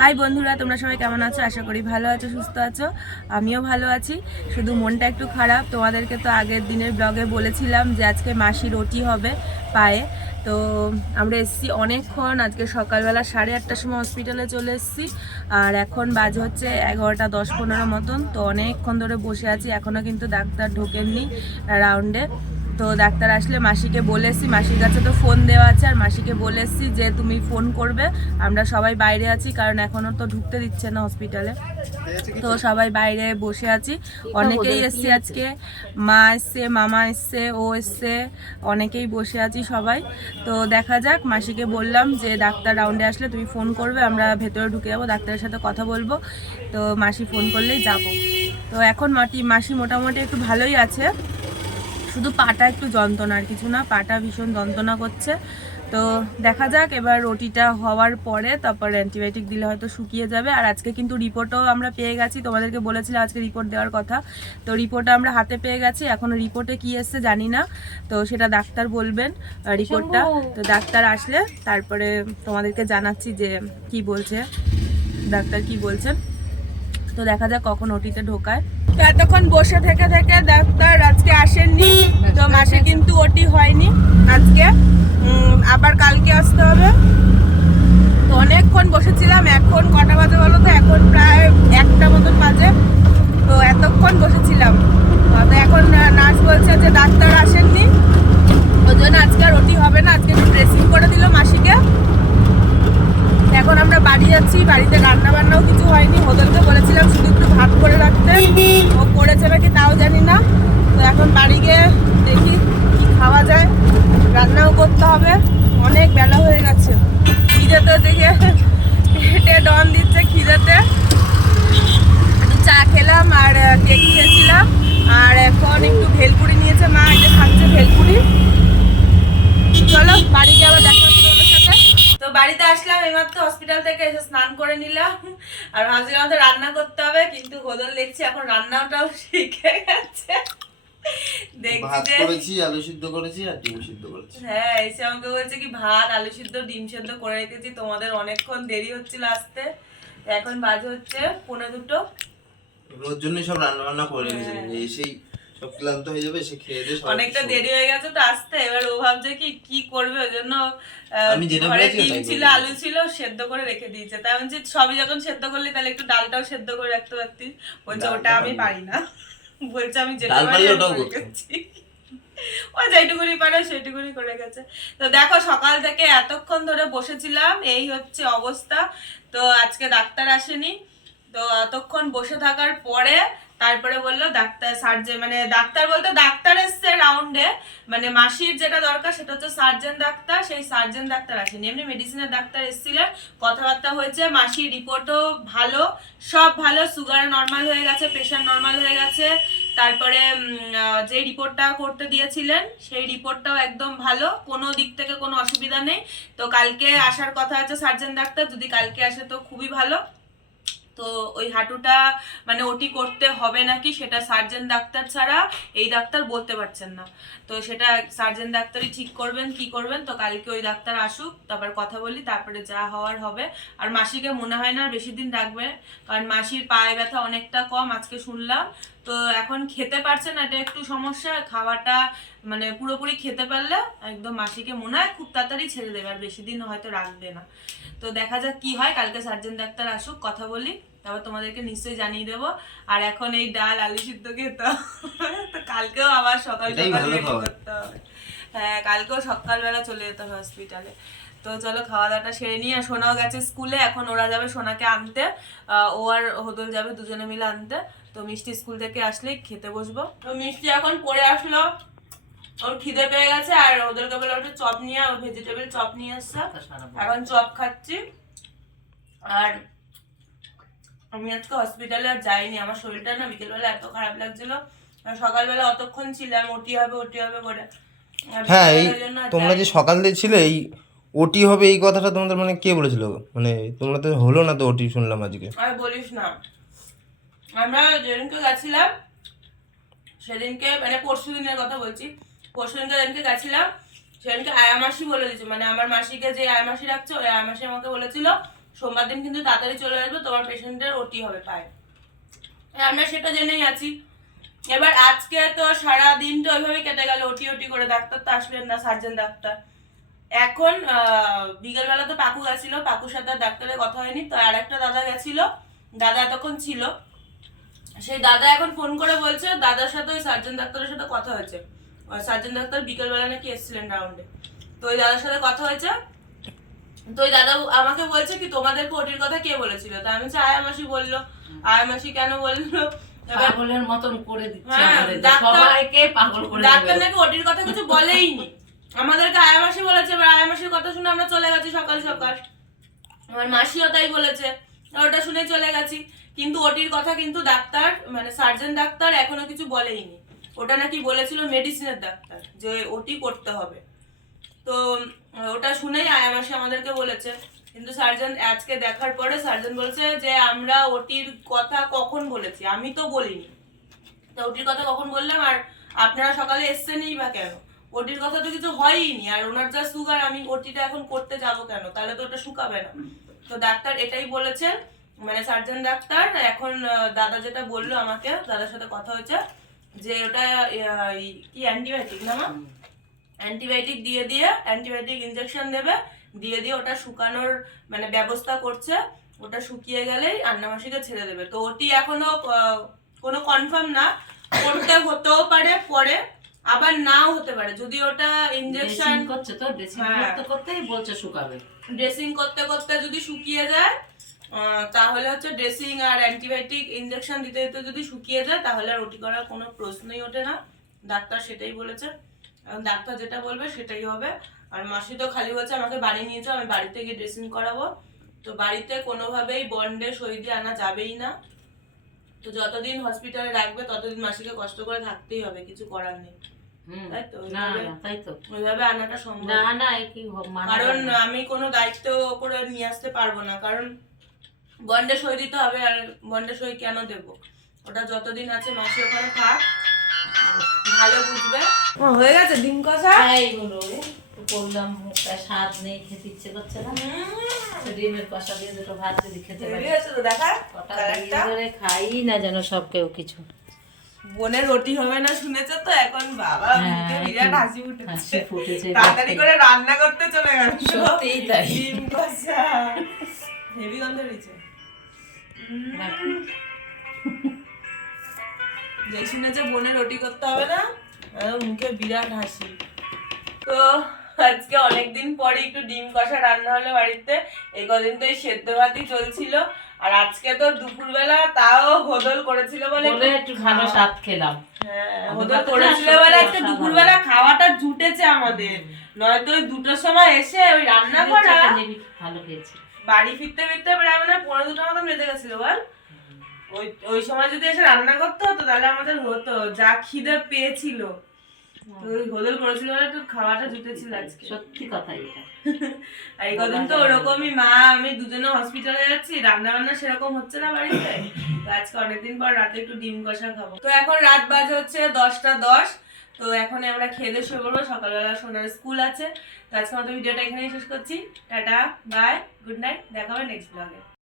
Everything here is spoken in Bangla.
হাই বন্ধুরা, তোমরা সবাই কেমন আছো? আশা করি ভালো আছো, সুস্থ আছো। আমিও ভালো আছি। শুধু মনটা একটু খারাপ। তোমাদেরকে তো আগের দিনের ব্লগে বলেছিলাম যে আজকে মাসির ওটি হবে পায়ে। তো আমরা এসেছি অনেকক্ষণ। আজকে সকালবেলা সাড়ে আটটার সময় হসপিটালে চলে এসেছি। আর এখন বাজে হচ্ছে এগারোটা দশ পনেরো মতন। তো অনেকক্ষণ ধরে বসে আছি। এখনও কিন্তু ডাক্তার ঢোকেননি রাউন্ডে তো ডাক্তার আসলে মাসিকে বলে এসছি মাসির কাছে তো ফোন দেওয়া আছে আর মাসিকে বলে এসছি যে তুমি ফোন করবে। আমরা সবাই বাইরে আছি, কারণ এখনও তো ঢুকতে দিচ্ছে না হসপিটালে তো সবাই বাইরে বসে আছি। অনেকেই এসছি আজকে। মা এসছে, মামা এসছে, ও এসছে, অনেকেই বসে আছি সবাই। তো দেখা যাক, মাসিকে বললাম যে ডাক্তার রাউন্ডে আসলে তুমি ফোন করবে, আমরা ভেতরে ঢুকে যাব, ডাক্তারের সাথে কথা বলব। তো মাসি ফোন করলেই যাব। তো এখন মাটি, মাসি মোটামুটি একটু ভালোই আছে। শুধু পাটা একটু যন্ত্রণা আর কিছু না পাটা ভীষণ যন্ত্রণা করছে। তো দেখা যাক এবার রুটিটা হওয়ার পরে তারপর অ্যান্টিবায়োটিক দিলে হয়তো শুকিয়ে যাবে। আর আজকে কিন্তু রিপোর্টও আমরা পেয়ে গেছি তোমাদেরকে বলেছিলাম আজকে রিপোর্ট দেওয়ার কথা। তো রিপোর্ট আমরা হাতে পেয়ে গেছি এখন রিপোর্টে কি এসছে জানি না। তো সেটা ডাক্তার বলবেন রিপোর্টটা। তো ডাক্তার আসলে তারপরে তোমাদেরকে জানাচ্ছি যে কি বলছে ডাক্তার কি বলছেন। তো দেখা যাক কখন ওটিতে ঢোকায়। তো এতক্ষণ বসে থেকে থেকে ডাক্তার আজকে আসেননি, তো মাসে কিন্তু ওটি হয়নি। আজকে আবার কালকে আসতে হবে। তো অনেকক্ষণ বসেছিলাম, এখন কটা বাজে বলো তো? এখন প্রায় একটা মতন বাজে। তো এতক্ষণ বসেছিলাম। তো এখন নার্স বলছে যে ডাক্তার আসেননি। ওই জন্য আজকে আর ওটি হবে না, আজকে একটু ড্রেসিং করে দিল মাসিকে। এখন আমরা বাড়ি যাচ্ছি, বাড়িতে রান্না বান্নাও কিছু হয়নি। হোটেলকে বলেছিলাম শুধু একটু ভাত করে রাখতে। ও করেছে নাকি তাও জানি না। তো এখন বাড়ি গিয়ে দেখি কি খাওয়া যায়। রান্নাও করতে হবে। অনেক বেলা হয়ে গেছে। খিদেতে দেখে হেঁটে ডন দিচ্ছে খিদেতে। চা খেলাম আর কেক খেয়েছিলাম। আর এখন একটু ভেলপুরি নিয়েছে মা এটা খাচ্ছে ভেলপুরি। চলো, বাড়ি গিয়ে আবার দেখা হচ্ছে তোমাদের সাথে তো বাড়িতে আসলাম এইমাত্র হসপিটাল থেকে এসে স্নান করে নিলাম। আর ভাবছিলাম আমাদের রান্না করতে হবে কিন্তু হোদল দেখছি এখন রান্নাটাও শিখে গেছে। ভাত করেছি আলু সিদ্ধ করেছি আর ডিম সিদ্ধ করেছি। হ্যাঁ এসে আমাকে বলছে কি ভাত আলু সিদ্ধ ডিম সিদ্ধ করে রেখেছি তোমাদের অনেকক্ষণ দেরি হচ্ছিল আসতে। এখন বাজে হচ্ছে পনেরো দুটো। ওর জন্য সব রান্না বান্না করে রেখেছিলাম যে এসেই সব ক্লান্ত হয়ে যাবে সে খেয়ে দিয়ে। অনেকটা দেরি হয়ে গেছে তো আসতে। এবার ও ভাবছে কি কি করবে? ওই জন্য আমি যেটা বলেছি ডিম ছিল আলু ছিল সেদ্ধ করে রেখে দিয়েছে। তাই আমি সবই যখন সেদ্ধ করলি তাহলে একটু ডালটাও সেদ্ধ করে রাখতে বলছে ওটা আমি পারি না। বলছে আমি যেটা পারি ওটাও করে করতাম। গেছি। ও যেটুকুনি পারে সেটুকুনি করে গেছে। তো দেখো সকাল থেকে এতক্ষণ ধরে বসেছিলাম এই হচ্ছে অবস্থা। তো আজকে ডাক্তার আসেনি। তো এতক্ষণ বসে থাকার পরে তারপরে বলল ডাক্তার সার্জেন মানে ডাক্তার বলতে ডাক্তার এসছে রাউন্ডে মানে মাসির যেটা দরকার সেটা হচ্ছে সার্জেন ডাক্তার, সেই সার্জেন ডাক্তার আসেনি। এমনি মেডিসিনের ডাক্তার এসেছিলেন, কথাবার্তা হয়েছে, মাসির রিপোর্টও ভালো, সব ভালো সুগার নর্মাল হয়ে গেছে প্রেশার নর্মাল হয়ে গেছে। তারপরে যে রিপোর্টটা করতে দিয়েছিলেন, সেই রিপোর্টটাও একদম ভালো, কোনো দিক থেকে কোনো অসুবিধা নেই। তো কালকে আসার কথা আছে সার্জেন ডাক্তার, যদি কালকে আসে তো খুবই ভালো। তো ওই হাঁটুটা মানে ওটি করতে হবে নাকি সেটা সার্জেন ডাক্তার ছাড়া এই ডাক্তার বলতে পারছেন না। তো সেটা সার্জেন ডাক্তারই ঠিক করবেন, কি করবেন, তো কালকে ওই ডাক্তার আসুক, তারপর কথা বলি, তারপরে যা হওয়ার হবে। আর মাসিকে মনে হয় না আর বেশি দিন রাখবে, কারণ মাসির পায়ে ব্যথা অনেকটা কম, আজকে শুনলাম। তো এখন খেতে পারছে না এটা একটু সমস্যা খাওয়াটা মানে পুরোপুরি খেতে পারলে একদম মাসিকে মনে হয় খুব তাড়াতাড়ি ছেড়ে দেবে আর বেশি দিন হয়তো রাখবে না। তো দেখা যাক কি হয় কালকে সার্জেন ডাক্তার আসুক কথা বলি তারপর তোমাদেরকে নিশ্চয়ই জানিয়ে দেবো। আর এখন এই ডাল আলু সিদ্ধ খেতে তো কালকেও আবার সকাল সকাল। করতে হবে। হ্যাঁ কালকেও সকালবেলা চলে যেতে হবে হসপিটালে তো চলো খাওয়া দাওয়াটা সেরে নিয়ে আর সোনাও গেছে স্কুলে এখন ওরা যাবে সোনাকে আনতে। ও আর হোদল যাবে দুজনে মিলে আনতে। তো মিষ্টি স্কুল থেকে আসলেই খেতে বসবো। তো মিষ্টি এখন পড়ে আসলো। ওর খিদে পেয়ে গেছে আর ওদেরকে বলে ওটা চপ নিয়ে ও ভেজিটেবল চপ নিয়ে আসছে এখন চপ খাচ্ছি। আর আমি আজকে হসপিটালে আর যাইনি। আমার শরীরটা না বিকেলবেলা এত খারাপ লাগছিল। সকালবেলা অতক্ষণ ছিলাম ওটি হবে ওটি হবে করে হ্যাঁ আর তোমরা যে সকাল দিয়ে ছিলে এই ওটি হবে এই কথাটা তোমাদের মানে কে বলেছিল? মানে তোমরা তো হলো না তো ওটি শুনলাম আজকে। আর বলিস না। আমরা যেদিনকে গেছিলাম, সেদিনকে মানে পরশু দিনের কথা বলছি, পরশু দিনকে যেদিনকে গেছিলাম, সেদিনকে আয়া মাসি বলে দিচ্ছে মানে আমার মাসিকে যে আয়া মাসি রাখছে ওই আয়া মাসি আমাকে বলেছিল, সোমবার দিন কিন্তু তাড়াতাড়ি চলে আসবে, তোমার পেশেন্টের ওটি হবে পায়ে। আমরা সেটা জেনেই আছি। এবার আজকে তো সারা দিনটা ওইভাবে কেটে গেল, ওটি ওটি করে ডাক্তার তো আসলেন না, সার্জেন ডাক্তার। এখন আহ, বিকেলবেলা তো পাকু গেছিল পাকুর সাথে ডাক্তারের কথা হয়নি তো আর একটা দাদা গেছিল দাদা এতক্ষণ ছিল। সেই দাদা এখন ফোন করে বলছে দাদার সাথে ওই সার্জন ডাক্তারের সাথে কথা হয়েছে। সার্জন ডাক্তার বিকেলবেলা নাকি এসেছিলেন রাউন্ডে তো ওই দাদার সাথে কথা হয়েছে। তো ওই দাদা আমাকে বলছে কি তোমাদেরকে ওটির কথা কে বলেছিল? তা আমি আয়া মাসি বলল। আয়া মাসি কেন বলল? পাগলের মতন করে দিচ্ছে হ্যাঁ, ডাক্তার- সবাইকে পাগল করে ডাক্তার নাকি ওটির কথা কিছু বলেইনি? আমাদেরকে আয়া মাসি বলেছে, এবার আয়া মাসির কথা শুনে আমরা চলে গেছি সকাল সকাল। আমার মাসিও তাই বলেছে, ওটা শুনে চলে গেছি। কিন্তু ওটির কথা কিন্তু ডাক্তার মানে সার্জন ডাক্তার এখনও কিছু বলেইনি। ওটা নাকি বলেছিল মেডিসিনের ডাক্তার, যে ওটি করতে হবে। তো, ওটা শুনেই আয়া মাসি আমাদেরকে বলেছে। কিন্তু সার্জন আজকে দেখার পরে সার্জন বলছে যে আমরা ওটির কথা কখন বলেছি, আমি তো বলিনি। তা ওটির কথা কখন বললাম, আর আপনারা সকালে এসছেনই বা কেন? ওটির কথা তো কিছু হয়ইনি, আর ওনার যা সুগার আমি ওটিটা এখন করতে যাব কেন? তাহলে তো ওটা শুকাবে না। তো ডাক্তার এটাই বলেছে মানে সার্জন ডাক্তার, এখন দাদা যেটা বলল আমাকে, দাদার সাথে কথা হয়েছে, যে ওটা কি অ্যান্টিবায়োটিক না মা? অ্যান্টিবায়োটিক দিয়ে দিয়ে অ্যান্টিবায়োটিক ইনজেকশন দেবে, দিয়ে দিয়ে ওটা শুকানোর মানে ব্যবস্থা করছে, ওটা শুকিয়ে গেলেই আন্নামাসিকে ছেড়ে দেবে। তো ওটি এখনও কোনো কনফার্ম না, করতে হতেও পারে, পরে আবার নাও হতে পারে। যদি ওটা ইনজেকশন করছে তো ড্রেসিং হ্যাঁ। করতে করতেই বলছে শুকাবে। ড্রেসিং করতে করতে যদি শুকিয়ে যায় তাহলে হচ্ছে ড্রেসিং আর অ্যান্টিবায়োটিক ইনজেকশন দিতে দিতে যদি শুকিয়ে যায় তাহলে আর ওটি করার কোনো প্রশ্নই ওঠে না। ডাক্তার সেটাই বলেছে। ডাক্তার যেটা বলবে সেটাই হবে। আর মাসি তো খালি বলছে আমাকে বাড়ি নিয়ে যাও আমি বাড়িতে গিয়ে ড্রেসিং করাবো। তো বাড়িতে কোনোভাবেই বন্ডে সই দিয়ে আনা যাবেই না। তো যতদিন হসপিটালে রাখবে ততদিন মাসিকে কষ্ট করে থাকতেই হবে কিছু করার নেই। হুম। তাই তো, না ওইভাবে- না তাই তো। ওইভাবে আনাটা সম্ভব। না না। না এ কি হ- কারণ আমি কোনো দায়িত্ব করে নিয়ে আসতে পারব না কারণ বন্ডে সই দিতে হবে আর বন্ডে সই কেন দেব? ওটা যতদিন আছে মাসি ওখানে থাক ভালো বুঝবে। হয়ে গেছে ডিম কষা। এই হলো রে। তো করলাম মুখটা স্বাদ নেই খেতে ইচ্ছে করছে না। ডিমের কষা দিয়ে দুটো ভাত যদি খেতে পারি। ধরে খাই না যেন সব কেউ কিছু। বোনের রুটি হবে না শুনেছো তো? এখন বাবা হ্যাঁ, বিরাট হাসি উঠেছে তাড়াতাড়ি করে রান্না করতে চলে গেল। সত্যিই তাই। ডিম কষা। হেভি গন্ধ হয়েছে যে শুনেছে বোনের রুটি করতে হবে না মুখে বিরাট হাসি। তো আজকে অনেকদিন পরে একটু ডিম কষা রান্না হলো বাড়িতে এই কদিন তো এই সেদ্ধ ভাতই চলছিল। আর আজকে তো দুপুরবেলা তাও হোদল করেছিল বলে একটু ভালো স্বাদ খেলাম। হ্যাঁ, হোদল করেছিল বলে আজকে দুপুরবেলা খাওয়াটা জুটেছে আমাদের। নয়তো ওই দুটোর সময় এসে ওই রান্না করা। ভালো খেয়েছি। বাড়ি ফিরতে ফিরতে প্রায় মানে পনেরো দুটো মতন বেজে গেছিল বল। ওই ওই সময় যদি এসে রান্না করতে হতো তাহলে আমাদের হতো যা খিদে পেয়েছিল। তো করেছিল বলে একটু খাওয়াটা জুটেছিল আজকে। সত্যি কথা এটা। আর এই কদিন তো ওরকমই মা আমি দুজনে হসপিটালে যাচ্ছি রান্না বান্না সেরকম হচ্ছে না বাড়িতে। তো আজকে অনেকদিন পর রাতে একটু ডিম কষা খাব। তো এখন রাত বাজে হচ্ছে দশটা দশ। তো এখন আমরা খেয়ে দিয়ে শুয়ে পড়ব। সকালবেলা সোনার স্কুল আছে। তো আজকে ভিডিওটা এখানেই শেষ করছি। টাটা বাই গুড নাইট দেখা হবে নেক্সট ব্লগে